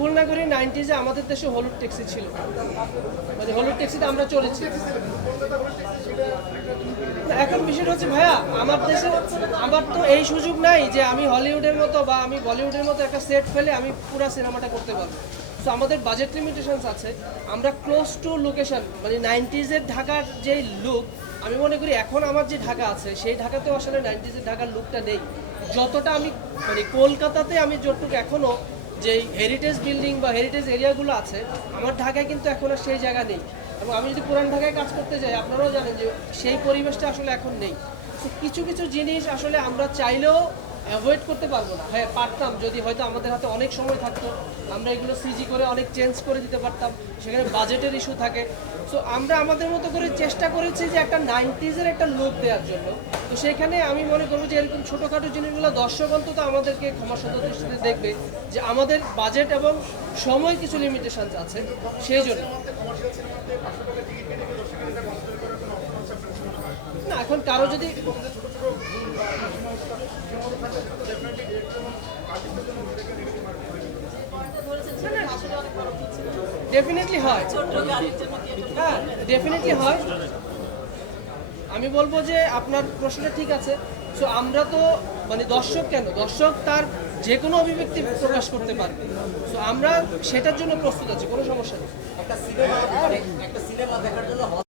ভুল না করি 90s আমাদের দেশে হলুদ ট্যাক্সি ছিল, মানে হলুদ ট্যাক্সিতে আমরা চলেছি। এখন বিষয়টা হচ্ছে ভাইয়া, আমার দেশে আমার তো এই সুযোগ নাই যে আমি হলিউডের মতো বা আমি বলিউডের মতো একটা সেট ফেলে আমি পুরো সিনেমাটা করতে পারবো। তো আমাদের বাজেট লিমিটেশনস আছে। আমরা ক্লোজ টু লোকেশন, মানে 90s ঢাকার যে লুক, আমি মনে করি এখন আমার যে ঢাকা আছে সেই ঢাকাতেও আসলে 90s ঢাকার লুকটা নেই। যতটা আমি মানে কলকাতাতে আমি যতটুকু এখনও যে হেরিটেজ বিল্ডিং বা হেরিটেজ এরিয়াগুলো আছে, আমার ঢাকায় কিন্তু এখন আর সেই জায়গা নেই। এবং আমি যদি পুরান ঢাকায় কাজ করতে যাই, আপনারাও জানেন যে সেই পরিবেশটা আসলে এখন নেই। তো কিছু কিছু জিনিস আসলে আমরা চাইলেও অ্যাভয়েড করতে পারবো না। হ্যাঁ পারতাম, যদি হয়তো আমাদের হাতে অনেক সময় থাকতো, আমরা এগুলো সিজি করে অনেক চেঞ্জ করে দিতে পারতাম। সেখানে বাজেটের ইস্যু থাকে। সো আমরা আমাদের মতো করে চেষ্টা করেছি যে একটা 90s একটা লুক দেওয়ার জন্য। তো সেখানে আমি মনে করবো যে এরকম ছোটোখাটো জিনিসগুলো দর্শক অন্তত আমাদেরকে ক্ষমাসুন্দর দৃষ্টিতে দেখবে যে আমাদের বাজেট এবং সময় কিছু লিমিটেশন আছে সেই জন্য। না এখন কারো যদি ডেফিনেটলি হয়, হ্যাঁ ডেফিনেটলি হয়। আমি বলবো যে আপনার প্রশ্নটা ঠিক আছে। সো আমরা তো মানে দর্শক কেন, দর্শক তার যে কোনো অভিব্যক্তি প্রকাশ করতে পারবে। সো আমরা সেটার জন্য প্রস্তুত আছি, কোনো সমস্যা নেই। একটা সিনেমা দেখার জন্য